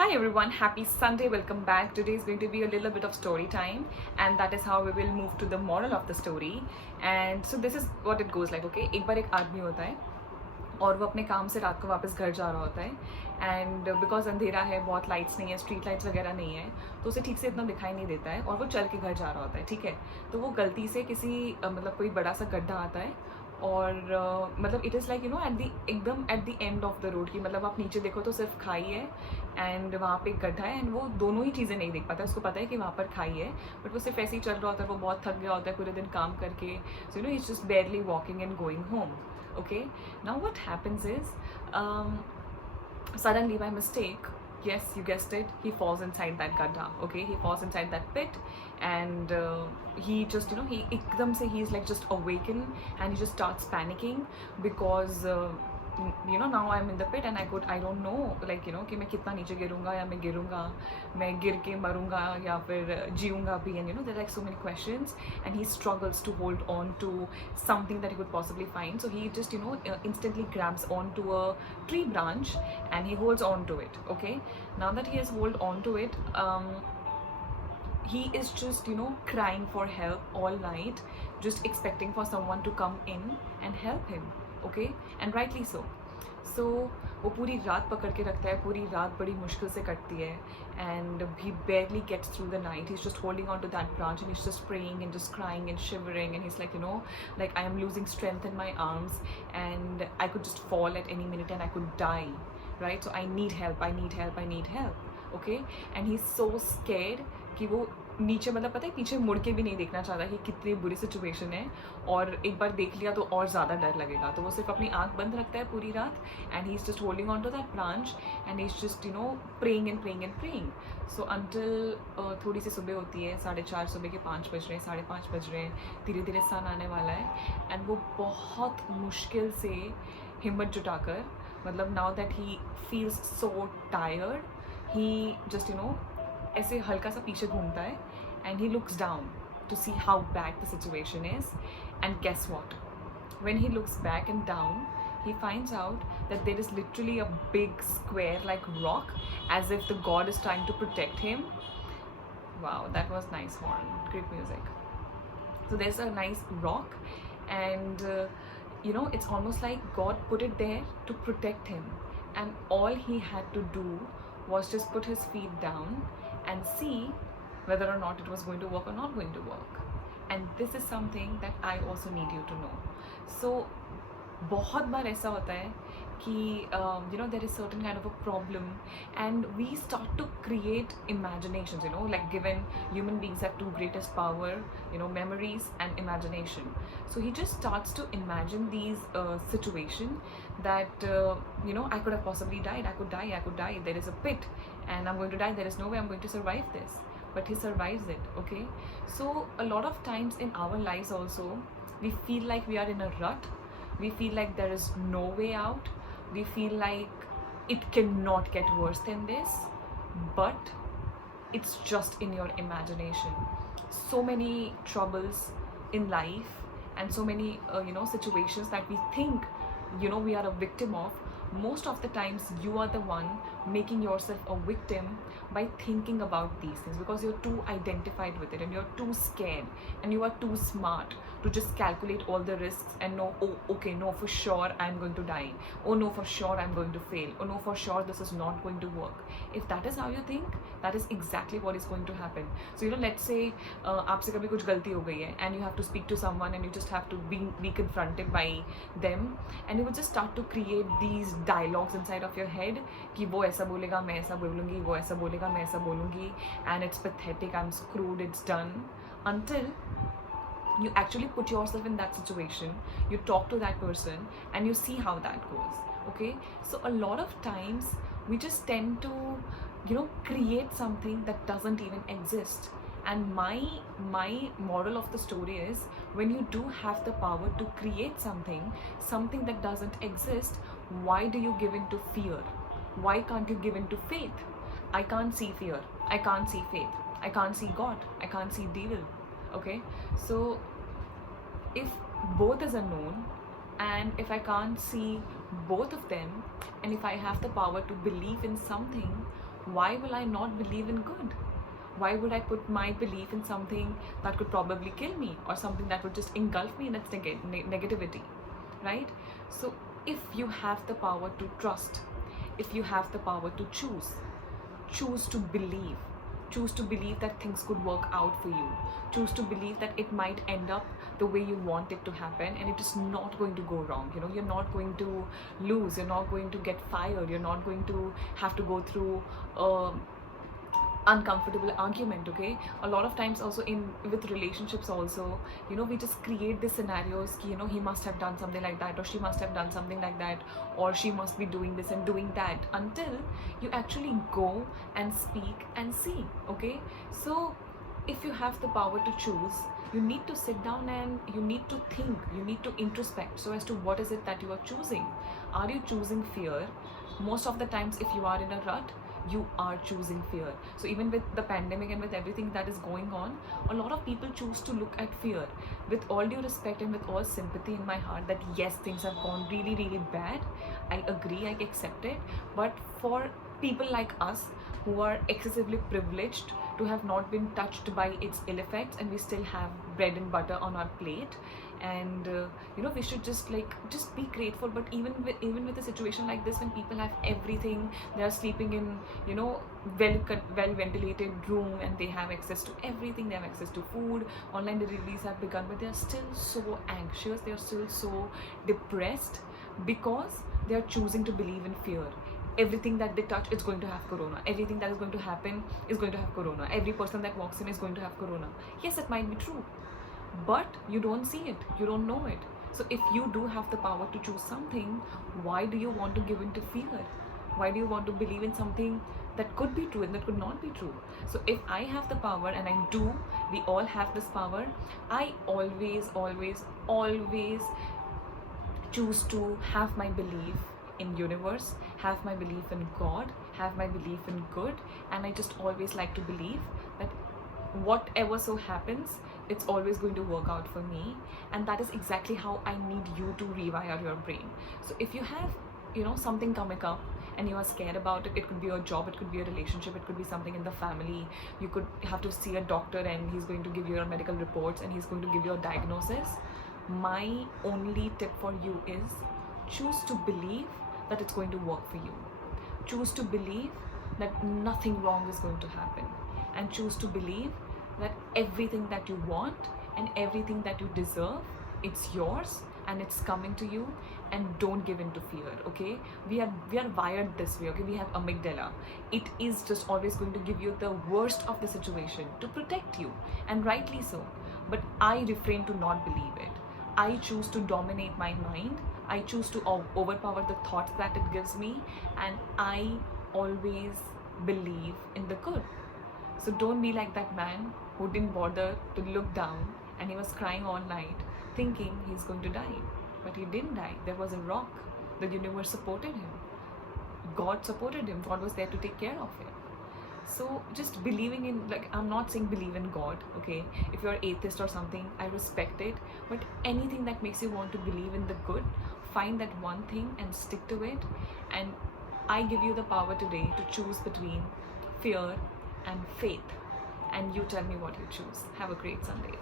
Hi everyone, happy Sunday, welcome back. Today is going to be a little bit of story time, and that is how we will move to the moral of the story. And so this is what it goes like, okay? एक बार एक आदमी होता है और वो अपने काम से रात को वापस घर जा रहा होता है एंड बिकॉज अंधेरा है, बहुत लाइट्स नहीं है, स्ट्रीट लाइट्स वगैरह नहीं है, तो उसे ठीक से इतना दिखाई नहीं देता है और वो चल के घर जा रहा होता है, ठीक है। तो वो गलती से किसी मतलब कोई बड़ा सा गड्ढा आता है और मतलब it is like you know at the एकदम at the end of the road की, मतलब आप नीचे देखो तो सिर्फ खाई है एंड वहाँ पे एक गड्ढा है एंड वो दोनों ही चीज़ें नहीं देख पाता है। उसको पता है कि वहाँ पर खाई है बट वो सिर्फ ऐसे ही चल रहा होता है, वो बहुत थक गया होता है पूरे दिन काम करके, so you know it's just बेयरली walking and going home. Okay, now what happens is suddenly by mistake, yes, you guessed it, he falls inside that gadda. Okay, he falls inside that pit and he just he ekdam se he's like just awakened and he just starts panicking because now I'm in the pit and I don't know like कि मैं कितना नीचे गिरूंगा या मैं गिरूंगा, मैं गिर के मरूंगा या फिर जीऊंगा भी, and there are like so many questions and he struggles to hold on to something that he could possibly find. So he just instantly grabs onto a tree branch and he holds on to it. Okay, now that he has hold on to it, he is just crying for help all night, just expecting for someone to come in and help him. Okay, and rightly so. So वो पूरी रात पकड़ के रखता है, पूरी रात बड़ी मुश्किल से कटती है and he barely gets through the night. He's just holding on to that branch and he's just praying and just crying and shivering and he's like like I am losing strength in my arms and I could just fall at any minute and I could die, right? So I need help, I need help, I need help. Okay, and he's so scared कि वो नीचे मतलब पता है पीछे मुड़ के भी नहीं देखना चाहता कि कितनी बुरी सिचुएशन है, और एक बार देख लिया तो और ज़्यादा डर लगेगा, तो वो सिर्फ अपनी आंख बंद रखता है पूरी रात and he is just holding on to that branch and he is just praying and praying and praying. So until थोड़ी सी सुबह होती है, 4:30 सुबह के 5 बज रहे हैं, 5:30 बज रहे हैं, धीरे धीरे सन आने वाला है एंड वो बहुत मुश्किल से हिम्मत जुटाकर, मतलब now that he feels so tired, he just ऐसे हल्का सा पीछे घूमता है and he looks down to see how bad the situation is, and guess what, when he looks back and down he finds out that there is literally a big square like rock, as if the god is trying to protect him. Wow, that was nice horn, great music. So there's a nice rock and it's almost like god put it there to protect him, and all he had to do was just put his feet down and see whether or not it was going to work or not going to work. And this is something that I also need you to know. So बहुत बार ऐसा होता है कि there is certain kind of a problem and we start to create imaginations, like given human beings have two greatest power, memories and imagination. So he just starts to imagine these situation that I could have possibly died, I could die, there is a pit and I'm going to die, there is no way I'm going to survive this, but he survives it. Okay, so a lot of times in our lives also we feel like we are in a rut, we feel like there is no way out, we feel like it cannot get worse than this, but it's just in your imagination. So many troubles in life and so many situations that we think we are a victim of, most of the times you are the one making yourself a victim by thinking about these things, because you're too identified with it and you're too scared and you are too smart to just calculate all the risks and know, oh okay, no for sure I'm going to die, oh no for sure I'm going to fail, oh no for sure this is not going to work. If that is how you think, that is exactly what is going to happen. So let's say आपसे कभी कुछ गलती हो गई है and you have to speak to someone and you just have to be confronted by them and you will just start to create these dialogues inside of your head कि वो ऐसा बोलेगा मैं ऐसा बोलूँगी, वो ऐसा बोलेगा मैं ऐसा बोलूँगी, and it's pathetic, I'm screwed, it's done, until you actually put yourself in that situation, you talk to that person and you see how that goes. Okay, so a lot of times we just tend to create something that doesn't even exist. And my moral of the story is, when you do have the power to create something that doesn't exist, why do you give in to fear? Why can't you give in to faith? I can't see fear, I can't see faith, I can't see God, I can't see devil. Okay, so if both is unknown and if I can't see both of them and if I have the power to believe in something, Why will I not believe in good? Why would I put my belief in something that could probably kill me, or something that would just engulf me in its negativity, right? So if you have the power to trust, if you have the power to choose to believe, choose to believe that things could work out for you, choose to believe that it might end up the way you want it to happen, and it is not going to go wrong. You're not going to lose, you're not going to get fired, you're not going to have to go through uncomfortable argument. Okay, a lot of times also in with relationships also, we just create these scenarios ki, he must have done something like that, or she must have done something like that, or she must be doing this and doing that, until you actually go and speak and see. Okay, so if you have the power to choose, you need to sit down and you need to think, you need to introspect, so as to what is it that you are choosing. Are you choosing fear? Most of the times, if you are in a rut, you are choosing fear. So even with the pandemic and with everything that is going on, a lot of people choose to look at fear. With all due respect and with all sympathy in my heart, that yes, things have gone really, really bad, I agree, I accept it. But for people like us who are excessively privileged to have not been touched by its ill effects, and we still have bread and butter on our plate, and we should just be grateful. But even with a situation like this, when people have everything, they are sleeping in well ventilated room, and they have access to everything, they have access to food, online deliveries have begun, but they are still so anxious, they are still so depressed, because they are choosing to believe in fear. Everything that they touch, it's going to have corona. Everything that is going to happen is going to have corona. Every person that walks in is going to have corona. Yes, it might be true, but you don't see it, you don't know it. So if you do have the power to choose something, why do you want to give in to fear? Why do you want to believe in something that could be true and that could not be true? So if I have the power, and I do, we all have this power, I always choose to have my belief in universe, have my belief in God, have my belief in good, and I just always like to believe that whatever so happens, it's always going to work out for me. And that is exactly how I need you to rewire your brain. So if you have something coming up and you are scared about it, it could be your job, it could be a relationship, it could be something in the family, you could have to see a doctor and he's going to give you your medical reports and he's going to give you a diagnosis, my only tip for you is choose to believe that it's going to work for you. Choose to believe that nothing wrong is going to happen, and choose to believe that everything that you want and everything that you deserve, it's yours and it's coming to you. And don't give in to fear. Okay, we are wired this way. Okay, we have amygdala. It is just always going to give you the worst of the situation to protect you, and rightly so. But I refrain to not believe it. I choose to dominate my mind. I choose to overpower the thoughts that it gives me, and I always believe in the good. So don't be like that man who didn't bother to look down, and he was crying all night thinking he's going to die. But he didn't die. There was a rock. The universe supported him. God supported him. God was there to take care of him. So just believing in, I'm not saying believe in God, okay? If you're atheist or something, I respect it. But anything that makes you want to believe in the good, find that one thing and stick to it. And I give you the power today to choose between fear and faith. And you tell me what you choose. Have a great Sunday.